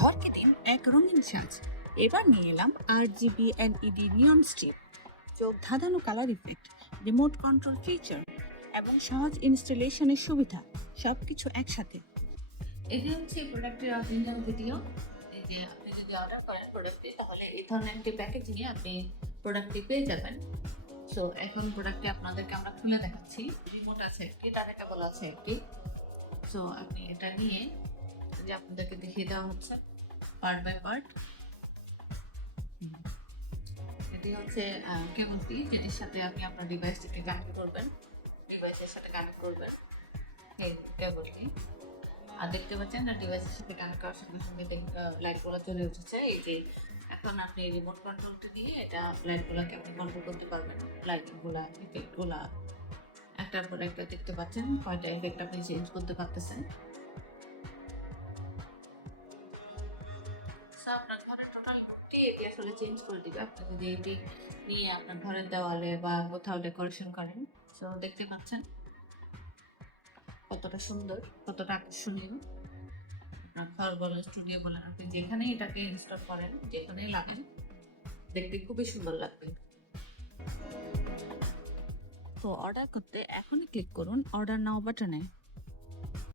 ঘরকে দিন এক রঙিন সাজ। এবার নিয়ে এলাম RGB LED নিয়ন স্ট্রিপ, চোখ ধাঁধানো colour effect, remote control feature এবং সহজ ইনস্টলেশনের সুবিধা, সবকিছু একসাথে। এটা হচ্ছে প্রোডাক্টের অরিজিনাল ভিডিও। এই যে আপনি যদি অর্ডার করেন প্রোডাক্টটি, তাহলে এই ধরনের একটি প্যাকেজিংয়ে আপনি প্রোডাক্টটি পেয়ে যাবেন। সো এখন প্রোডাক্টটি আপনাদেরকে আমরা খুলে দেখাচ্ছি। রিমোট আছে একটি, ডাটা কেবল আছে একটি। সো আপনি এটা নিয়ে যে আপনাদেরকে দেখিয়ে দেওয়া হচ্ছে পার্ট বাই পার্ট। এটি হচ্ছে কেবলটি, যেটির সাথে আপনি আপনার ডিভাইসটিকে কানেক্ট করবেন, ডিভাইসের সাথে কানেক্ট করবেন এই কেবলটি। আর দেখতে পাচ্ছেন না, ডিভাইসের সাথে কানেক্ট করার সঙ্গে সঙ্গে লাইটগুলো চলে উঠেছে। এই যে এখন আপনি রিমোট কন্ট্রোলটি দিয়ে এটা লাইটগুলোকে আপনি কন্ট্রোল করতে পারবেন। লাইটিংগুলা, ইফেক্টগুলা একটার পর একটা দেখতে পাচ্ছেন, কয়টা ইফেক্ট আপনি চেঞ্জ করতে পারতেছেন। আপনার ঘরের টোটাল লুকটি এটি আসলে চেঞ্জ করে দিবে আপনি যদি এটি নিয়ে আপনার ঘরের দেওয়ালে বা কোথাও ডেকোরেশন করেন। সো দেখতে পাচ্ছেন কতটা সুন্দর, কতটা আকর্ষণীয়। আপনার ঘর বলেন, স্টুডিও বলেন, আপনি যেখানেই এটাকে ইনস্টল করেন, যেখানেই লাগেন, দেখতে খুবই সুন্দর লাগবে। তো অর্ডার করতে এখনই ক্লিক করুন অর্ডার নাও বাটনে।